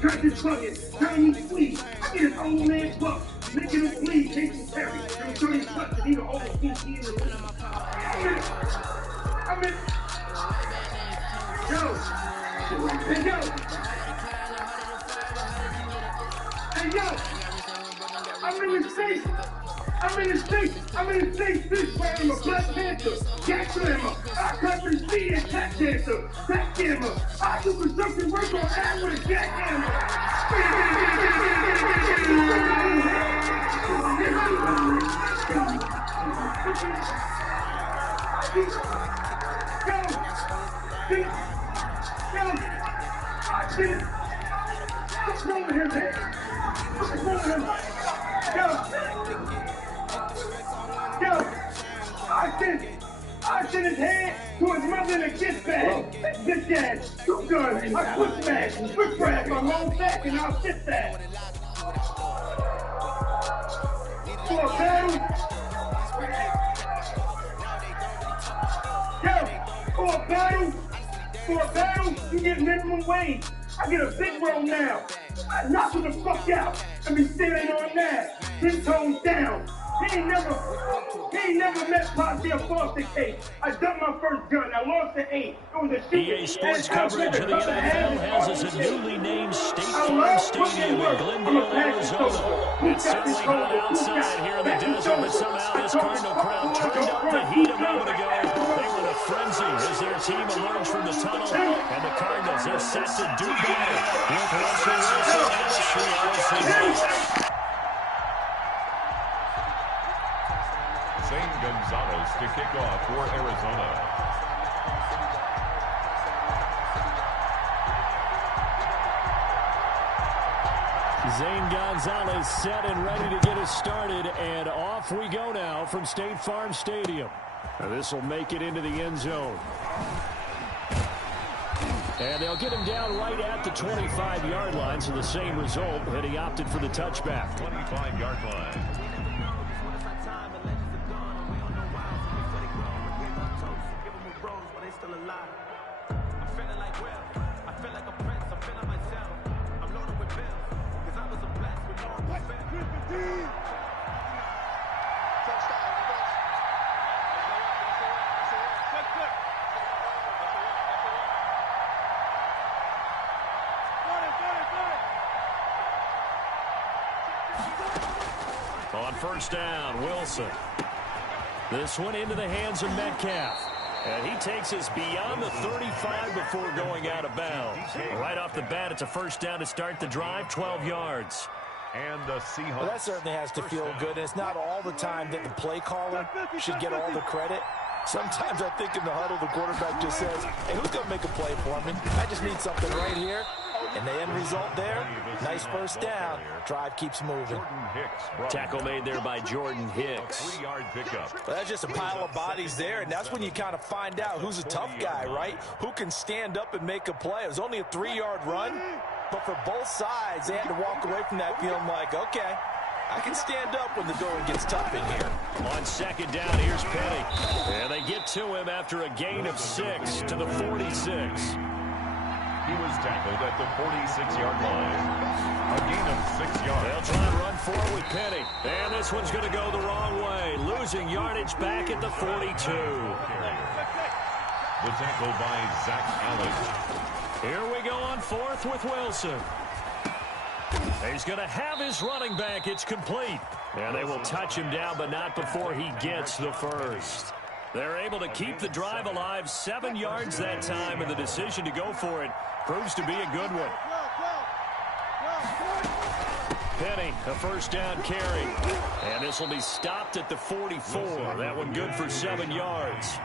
Cut this bucket, Chinese squeeze. I get his old man buck, making him bleed, Jason Terry. I'm showing touch and he the only DC in the league. I'm in. Yo. Hey, yo. Hey, yo. I'm in the States. I'm in the States. This way I'm a Black Panther. Jack Slammer. I cut the speed and tap dancer. Backhammer. I do construction work on air with a jackhammer. What's wrong with him, man? What's wrong with him? I sent his hand to his mother in a gift bag. Bitch ass, two guns, I quick smash, quick grab my long back and I'll sit that. For a battle, for a battle, you get minimum wage. I get a big roll now. I knock him the fuck out. I be standing on that. 10 tones down. He ain't never met Posse or Foster case. I dumped my first gun. I lost to 8. It was a shooting. EA Sports coverage of the NFL has us a newly named State Farm Stadium in Glendale, Arizona. It's certainly hot outside here in the desert, but somehow this Cardinal crowd turned up the heat a moment ago. They were in a frenzy as their team emerged from the tunnel, and the Cardinals are set to do battle with Russell Wilson and the Seattle Seahawks. Zane Gonzalez to kick off for Arizona. Zane Gonzalez set and ready to get us started, and off we go now from State Farm Stadium. This will make it into the end zone. And they'll get him down right at the 25-yard line, so the same result, and he opted for the touchback. 25-yard line. On first down, Wilson. This one into the hands of Metcalf. And he takes us beyond the 35 before going out of bounds. Right off the bat, it's a first down to start the drive, 12 yards. And the Seahawks. Well, that certainly has to feel good. And it's not all the time that the play caller should get all the credit. Sometimes I think in the huddle, the quarterback just says, hey, who's going to make a play for me? I just need something right here. And the end result there, nice first down. Drive keeps moving. Tackle made there by Jordan Hicks. 3-yard pickup. Well, that's just a pile of bodies there, and that's when you kind of find out who's a tough guy, right? Who can stand up and make a play. It was only a 3-yard run, but for both sides, they had to walk away from that feeling like, okay, I can stand up when the going gets tough in here. On second down, here's Penny. And they get to him after a gain of 6 to the 46. He was tackled at the 46-yard line. A gain of 6 yards. They'll try and run forward with Penny. And this one's going to go the wrong way. Losing yardage back at the 42. The tackle by Zach Allen. Here we go on fourth with Wilson. He's going to have his running back. It's complete. And they will touch him down, but not before he gets the first. They're able to keep the drive alive, 7 yards that time, and the decision to go for it proves to be a good one. Penny, a first down carry. And this will be stopped at the 44. That one good for 7 yards.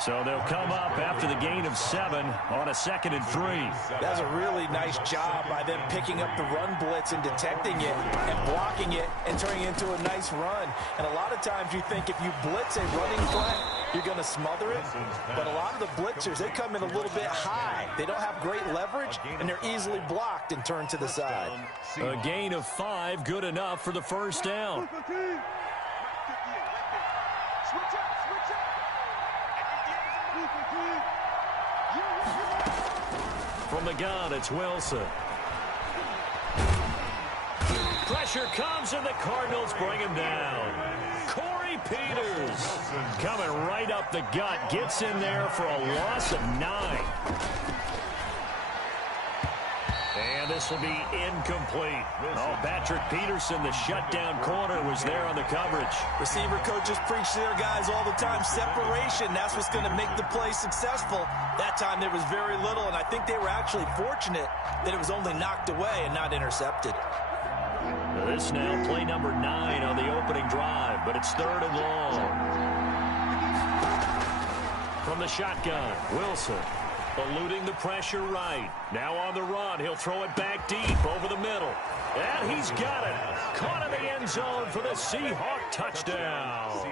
So they'll come up after the gain of 7 on a 2nd and 3. That's a really nice job by them picking up the run blitz and detecting it and blocking it and turning it into a nice run. And a lot of times you think if you blitz a running threat, you're going to smother it. But a lot of the blitzers, they come in a little bit high. They don't have great leverage, and they're easily blocked and turned to the side. A gain of 5, good enough for the first down. From the gun, it's Wilson. pressure comes, and the Cardinals bring him down. Corey Peters coming right up the gut. Gets in there for a loss of 9. And this will be incomplete. Oh, Patrick Peterson, the shutdown corner, was there on the coverage. Receiver coaches preach to their guys all the time. Separation, that's what's going to make the play successful. That time there was very little, and I think they were actually fortunate that it was only knocked away and not intercepted. This now play number 9 on the opening drive, but it's 3rd and long. From the shotgun, Wilson. Eluding the pressure right. Now on the run. He'll throw it back deep over the middle. And he's got it. Caught in the end zone for the Seahawk touchdown.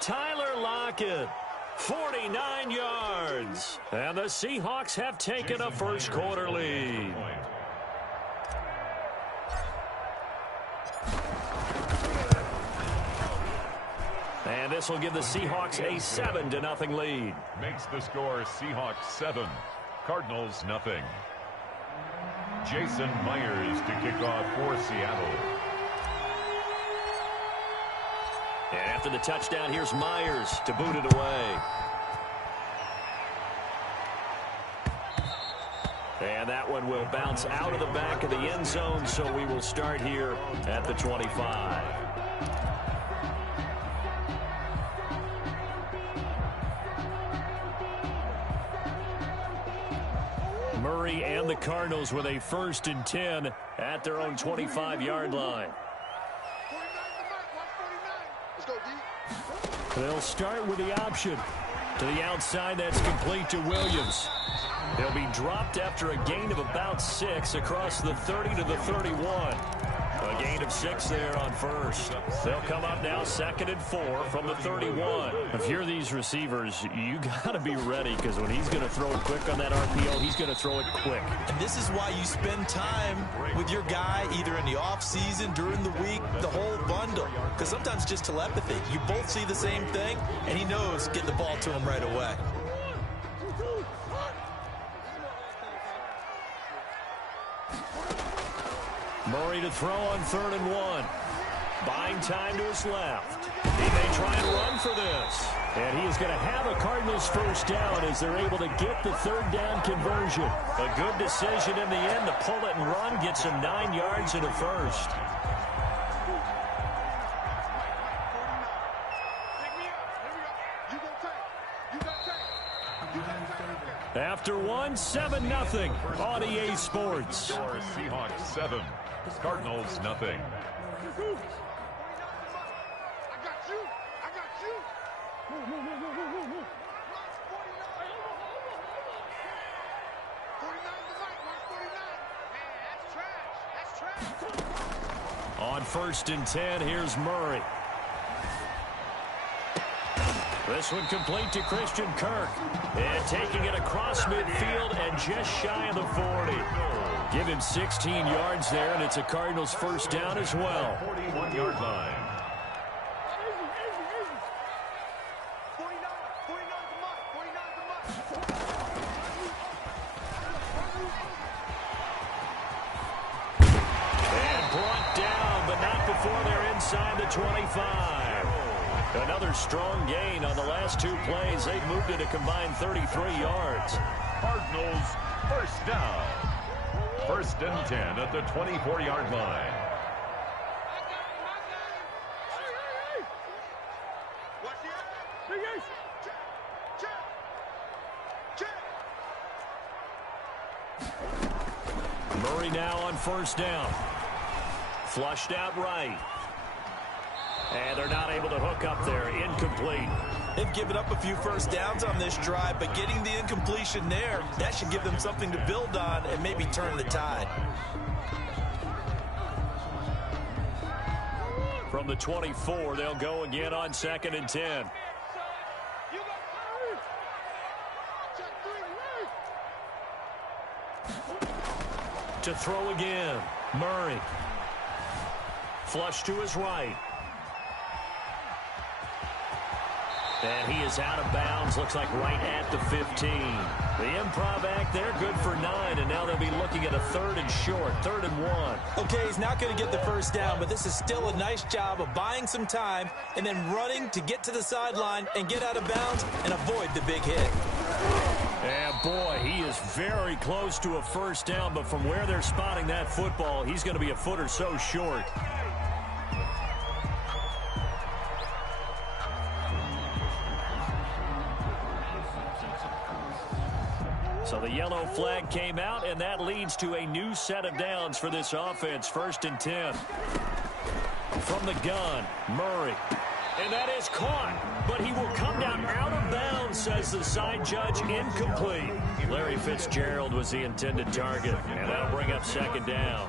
Tyler Lockett, 49 yards. And the Seahawks have taken a first quarter lead. And this will give the Seahawks a 7-0 lead. Makes the score Seahawks 7, Cardinals nothing. Jason Myers to kick off for Seattle. And after the touchdown, here's Myers to boot it away. And that one will bounce out of the back of the end zone, so we will start here at the 25. Murray and the Cardinals with a 1st and 10 at their own 25-yard line. They'll start with the option. To the outside, that's complete to Williams. They'll be dropped after a gain of about 6 across the 30 to the 31. A gain of 6 there on first. They'll come up now 2nd and 4 from the 31. If you're these receivers, you got to be ready, because when he's going to throw it quick on that RPO, he's going to throw it quick. And this is why you spend time with your guy either in the offseason, during the week, the whole bundle. Because sometimes just telepathy. You both see the same thing, and he knows get the ball to him right away. Murray to throw on 3rd and 1. Buying time to his left. He may try and run for this. And he is going to have a Cardinals first down as they're able to get the 3rd down conversion. A good decision in the end to pull it and run, get some 9 yards and a first. After 1, 7-0 on EA Sports. Seahawks 7, Cardinals nothing. On 1st and 10, here's Murray. This one complete to Christian Kirk. And taking it across midfield and just shy of the 40. Give him 16 yards there, and it's a Cardinals first down as well. 41-yard line. And brought down, but not before they're inside the 25. Another strong gain on the last 2 plays. They've moved it a combined 33 yards. Cardinals first down. 1st and 10 at the 24-yard line. Murray now on 1st down. Flushed out right. And they're not able to hook up there. Incomplete. They've given up a few first downs on this drive, but getting the incompletion there, that should give them something to build on and maybe turn the tide. From the 24, they'll go again on 2nd and 10. To throw again, Murray. Flush to his right. And he is out of bounds, looks like right at the 15. The improv act there, good for 9, and now they'll be looking at a 3rd and short, 3rd and 1. Okay, he's not going to get the first down, but this is still a nice job of buying some time and then running to get to the sideline and get out of bounds and avoid the big hit. And boy, he is very close to a first down, but from where they're spotting that football, he's going to be a foot or so short. So the yellow flag came out, and that leads to a new set of downs for this offense. 1st and 10. From the gun, Murray. And that is caught, but he will come down out of bounds, says the side judge. Incomplete. Larry Fitzgerald was the intended target, and that'll bring up 2nd down.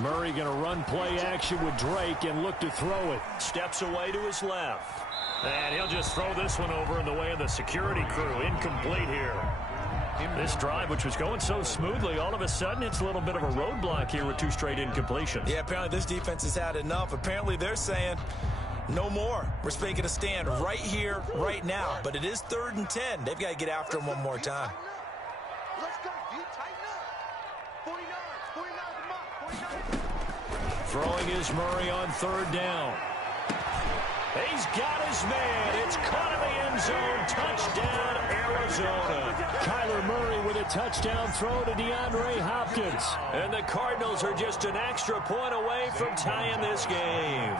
Murray going to run play action with Drake and look to throw it. Steps away to his left. And he'll just throw this one over in the way of the security crew. Incomplete here. This drive, which was going so smoothly, all of a sudden it's a little bit of a roadblock here with 2 straight incompletions. Yeah, apparently this defense has had enough. Apparently they're saying no more. We're making a stand right here, right now. But it is 3rd and 10. They've got to get after him one more time. Throwing is Murray on 3rd down. He's got his man. It's caught in the end zone. Touchdown, Arizona. Kyler Murray with a touchdown throw to DeAndre Hopkins. And the Cardinals are just an extra point away from tying this game.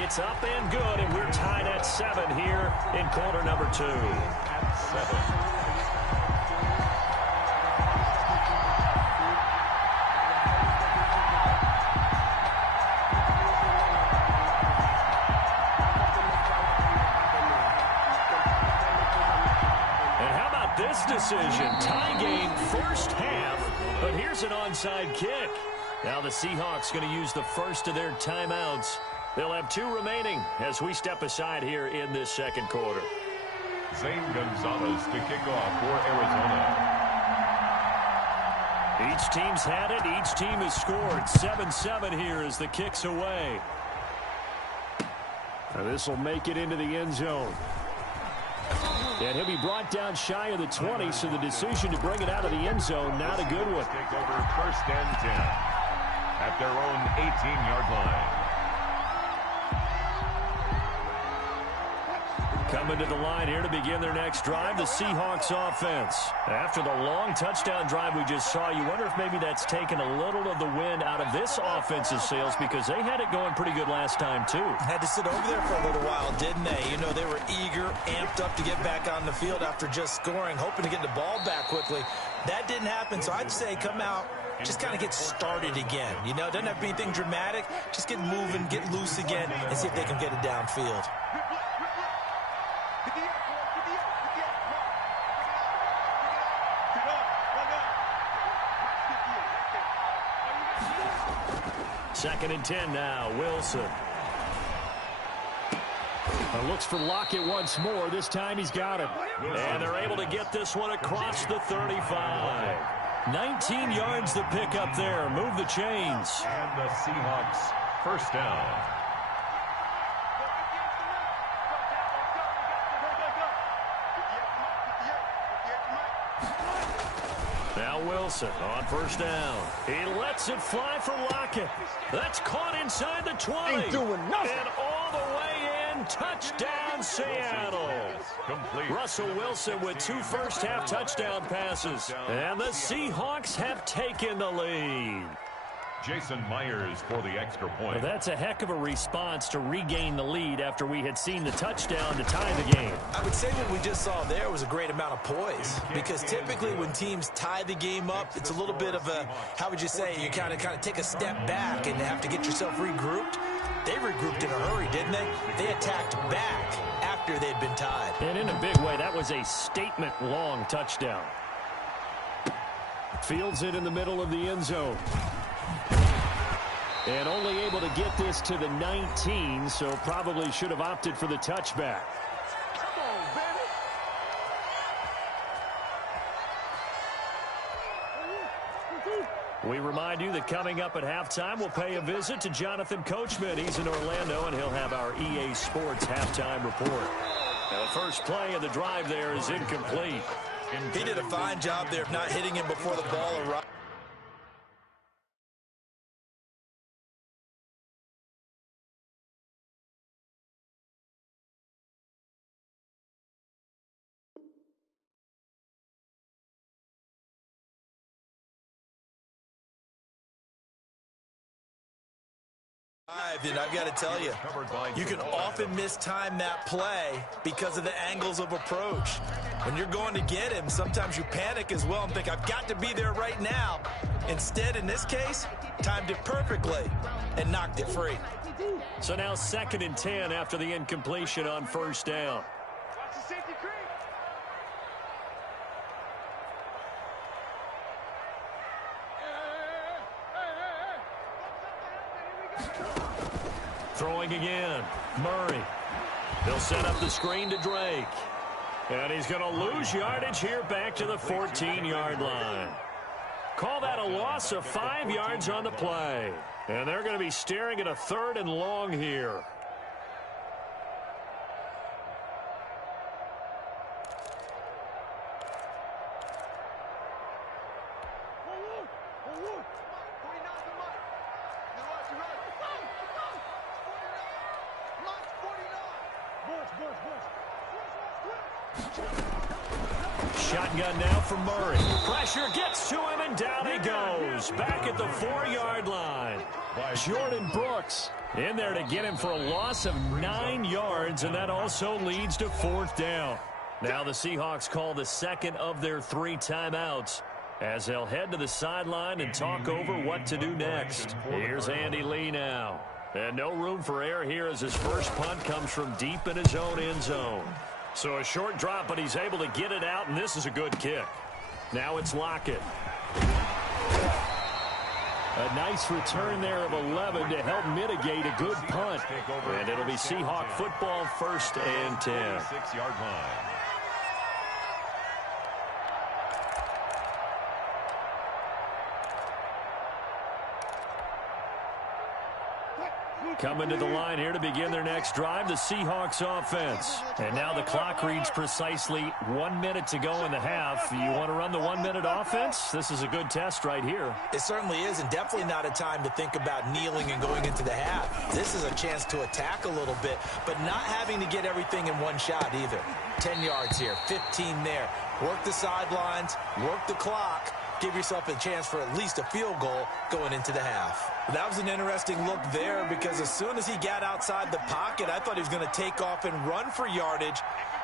It's up and good, and we're tied at 7 here in quarter number 2. At 7. Decision. Tie game, first half, but here's an onside kick. Now the Seahawks going to use the first of their timeouts. They'll have 2 remaining as we step aside here in this 2nd quarter. Zane Gonzalez to kick off for Arizona. Each team's had it. Each team has scored. 7-7 here as the kick's away. Now this will make it into the end zone. And he'll be brought down shy of the 20, so the decision to bring it out of the end zone, not a good one. Take over 1st and 10 at their own 18-yard line. Coming to the line here to begin their next drive, the Seahawks offense. After the long touchdown drive we just saw, you wonder if maybe that's taken a little of the wind out of this offense's sails, because they had it going pretty good last time too. Had to sit over there for a little while, didn't they? You know, they were eager, amped up to get back on the field after just scoring, hoping to get the ball back quickly. That didn't happen, so I'd say come out, just kind of get started again. You know, it doesn't have to be anything dramatic. Just get moving, get loose again, and see if they can get it downfield. Second and 10 now, Wilson. Looks for Lockett once more. This time he's got it. And they're able to get this one across the 35. 19 yards to pick up there. Move the chains. And the Seahawks first down. Now Wilson on first down. He lets it fly for Lockett. That's caught inside the 20. Ain't doing nothing. And all the way in. Touchdown, Seattle. Complete. Russell Wilson with 2 first-half touchdown passes. And the Seahawks have taken the lead. Jason Myers for the extra point. Well, that's a heck of a response to regain the lead after we had seen the touchdown to tie the game. I would say what we just saw there was a great amount of poise, because typically when teams tie the game up, it's a little bit of a, how would you say, you kind of take a step back and have to get yourself regrouped. They regrouped in a hurry, didn't they? They attacked back after they'd been tied. And in a big way, that was a statement-long touchdown. Fields it in the middle of the end zone. And only able to get this to the 19, so probably should have opted for the touchback. Come on, baby. We remind you that coming up at halftime, we'll pay a visit to Jonathan Coachman. He's in Orlando, and he'll have our EA Sports halftime report. Now, the first play of the drive there is incomplete. He did a fine job there of not hitting him before the ball arrived. And I've got to tell you, you can often mistime that play because of the angles of approach. When you're going to get him, sometimes you panic as well and think, I've got to be there right now. Instead, in this case, timed it perfectly and knocked it free. So now 2nd and 10 after the incompletion on first down. Throwing again, Murray. He'll set up the screen to Drake. And he's going to lose yardage here back to the 14-yard line. Call that a loss of 5 yards on the play. And they're going to be staring at a 3rd and long here. Shotgun now for Murray. Pressure gets to him, and down he goes. Back at the 4-yard line. Jordan Brooks in there to get him for a loss of 9 yards, and that also leads to 4th down. Now the Seahawks call the 2nd of their 3 timeouts as they'll head to the sideline and talk over what to do next. Here's Andy Lee now. And no room for error here as his first punt comes from deep in his own end zone. So a short drop, but he's able to get it out, and this is a good kick. Now it's Lockett. A nice return there of 11 to help mitigate a good punt. And it'll be Seahawk football 1st and 10. 6-yard line. Coming to the line here to begin their next drive, the Seahawks offense. And now the clock reads precisely 1 minute to go in the half. You want to run the 1-minute offense? This is a good test right here. It certainly is, and definitely not a time to think about kneeling and going into the half. This is a chance to attack a little bit, but not having to get everything in one shot either. 10 yards here, 15 there. Work the sidelines, work the clock. Give yourself a chance for at least a field goal going into the half. That was an interesting look there because as soon as he got outside the pocket, I thought he was going to take off and run for yardage.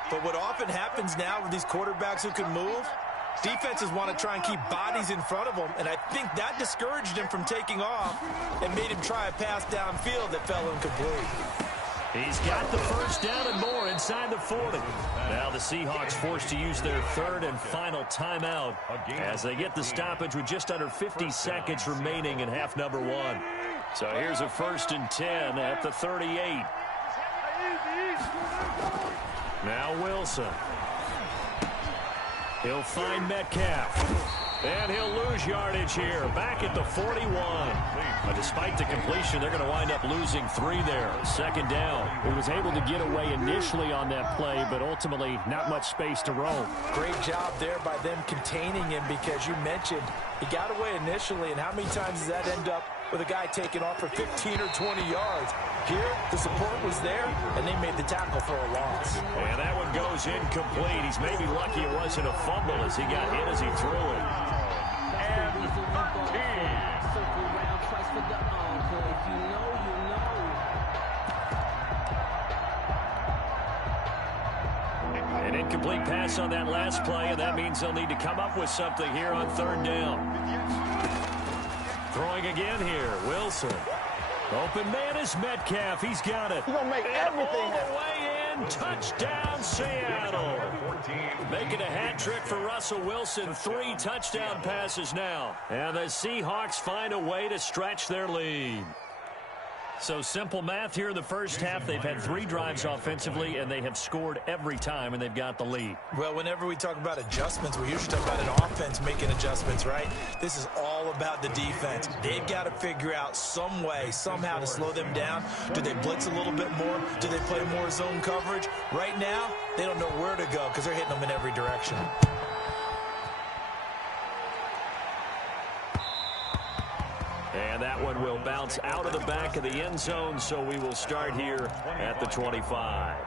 But what often happens now with these quarterbacks who can move, defenses want to try and keep bodies in front of them, and I think that discouraged him from taking off and made him try a pass downfield that fell incomplete. He's got the first down and more inside the 40. Now the Seahawks forced to use their 3rd and final timeout as they get the stoppage with just under 50 seconds remaining in half number 1. So here's a 1st and 10 at the 38. Now Wilson. He'll find Metcalf. And he'll lose yardage here, back at the 41. But despite the completion, they're going to wind up losing 3 there. 2nd down. He was able to get away initially on that play, but ultimately not much space to roam. Great job there by them containing him because you mentioned he got away initially, and how many times does that end up with a guy taking off for 15 or 20 yards? Here, the support was there, and they made the tackle for a loss. And that one goes incomplete. He's maybe lucky it wasn't a fumble as he got hit as he threw it. An incomplete pass on that last play, and that means they'll need to come up with something here on 3rd down. Throwing again here, Wilson. Open man is Metcalf. He's got it. He's going to make everything all the way in. Touchdown, Seattle. Making a hat trick for Russell Wilson. 3 touchdown passes now. And the Seahawks find a way to stretch their lead. So simple math here in the first half. They've had 3 drives offensively, and they have scored every time, and they've got the lead. Well, whenever we talk about adjustments, we usually talk about an offense making adjustments, right? This is all about the defense. They've got to figure out some way, somehow to slow them down. Do they blitz a little bit more? Do they play more zone coverage? Right now, they don't know where to go because they're hitting them in every direction. And that one will bounce out of the back of the end zone, so we will start here at the 25.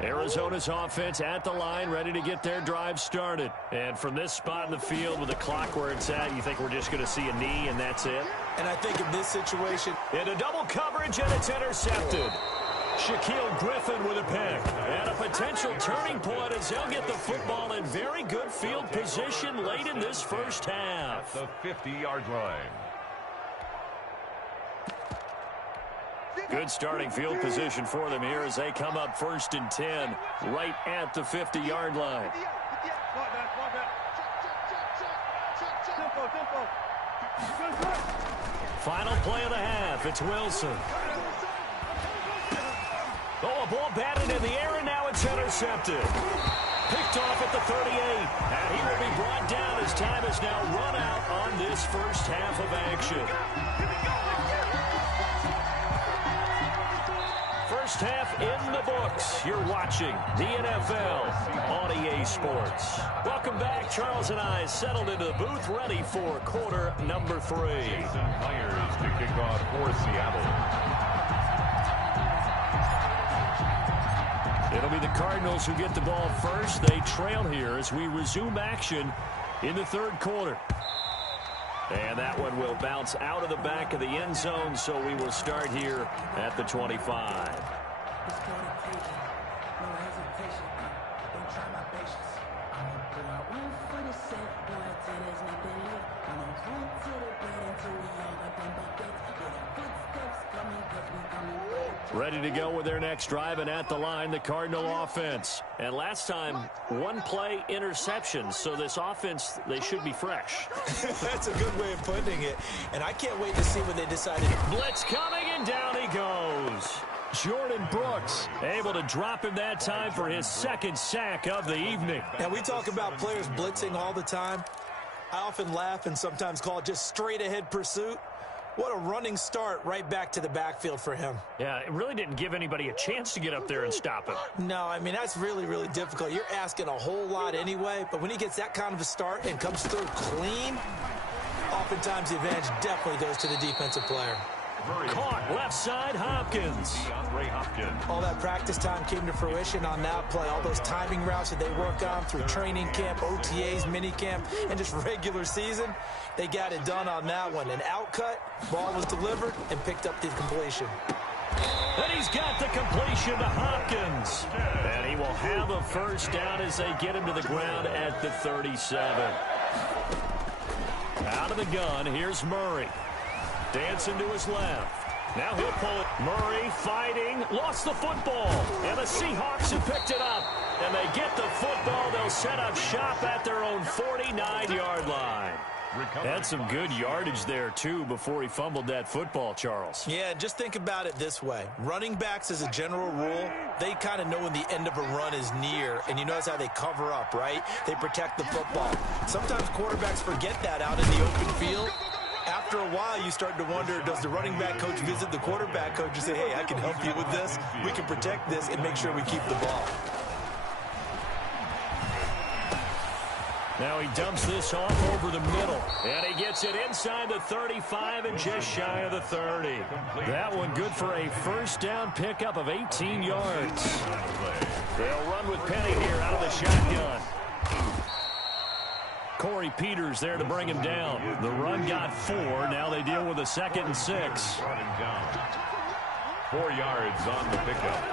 Arizona's offense at the line, ready to get their drive started. And from this spot in the field with the clock where it's at, you think we're just going to see a knee and that's it? And I think in this situation, into double coverage, and it's intercepted. Shaquille Griffin with a pick. And a potential turning point as they'll get the football in very good field position late in this first half. The 50-yard line. Good starting field position for them here as they come up 1st and 10 right at the 50-yard line. Final play of the half. It's Wilson. Oh, a ball batted in the air, and now it's intercepted. Picked off at the 38. And he will be brought down as time is now run out on this first half of action. First half in the books. You're watching the NFL on EA Sports. Welcome back. Charles and I settled into the booth, ready for quarter number 3. Jason Myers to kick off for Seattle. It'll be the Cardinals who get the ball first. They trail here as we resume action in the 3rd quarter. And that one will bounce out of the back of the end zone, so we will start here at the 25. Ready to go with their next drive, and at the line, the Cardinal offense. And last time, 1 play interception, so this offense, they should be fresh. That's a good way of putting it. And I can't wait to see what they decided. Blitz coming, and down he goes. Jordan Brooks able to drop him that time for his 2nd sack of the evening. Now, we talk about players blitzing all the time. I often laugh and sometimes call it just straight-ahead pursuit. What a running start right back to the backfield for him. Yeah, it really didn't give anybody a chance to get up there and stop him. No, I mean, that's really, really difficult. You're asking a whole lot anyway, but when he gets that kind of a start and comes through clean, oftentimes the advantage definitely goes to the defensive player. Caught left side, Hopkins. All that practice time came to fruition on that play. All those timing routes that they work on through training camp, OTAs, minicamp, and just regular season, they got it done on that one. An outcut, ball was delivered, and picked up the completion. And he's got the completion to Hopkins. And he will have a first down as they get him to the ground at the 37. Out of the gun, here's Murray. Dancing to his left. Now he'll pull it. Murray fighting. Lost the football. And the Seahawks have picked it up. And they get the football. They'll set up shop at their own 49-yard line. Had some good yardage there, too, before he fumbled that football, Charles. Yeah, just think about it this way. Running backs, as a general rule, they kind of know when the end of a run is near, and you notice how they cover up, right? They protect the football. Sometimes quarterbacks forget that out in the open field. After a while, you start to wonder, does the running back coach visit the quarterback coach and say, hey, I can help you with this, we can protect this, and make sure we keep the ball. Now he dumps this off over the middle. And he gets it inside the 35 and just shy of the 30. That one good for a first down pickup of 18 yards. They'll run with Penny here out of the shotgun. Corey Peters there to bring him down. The run got 4. Now they deal with a 2nd and 6. 4 yards on the pickup.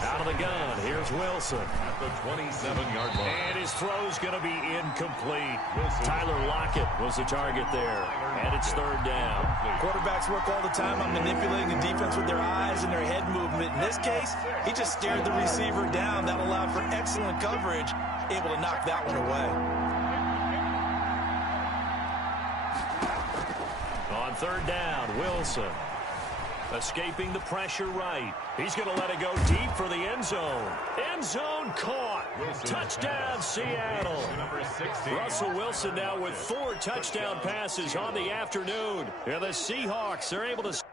Out of the gun, here's Wilson. At the 27-yard line. And his throw's going to be incomplete. Tyler Lockett was the target there. And it's 3rd down. Quarterbacks work all the time on manipulating the defense with their eyes and their head movement. In this case, he just stared the receiver down. That allowed for excellent coverage, able to knock that one away. On 3rd down, Wilson. Escaping the pressure right. He's going to let it go deep for the end zone. End zone caught. Touchdown, Seattle. Russell Wilson now with 4 touchdown passes on the afternoon. And the Seahawks are able to...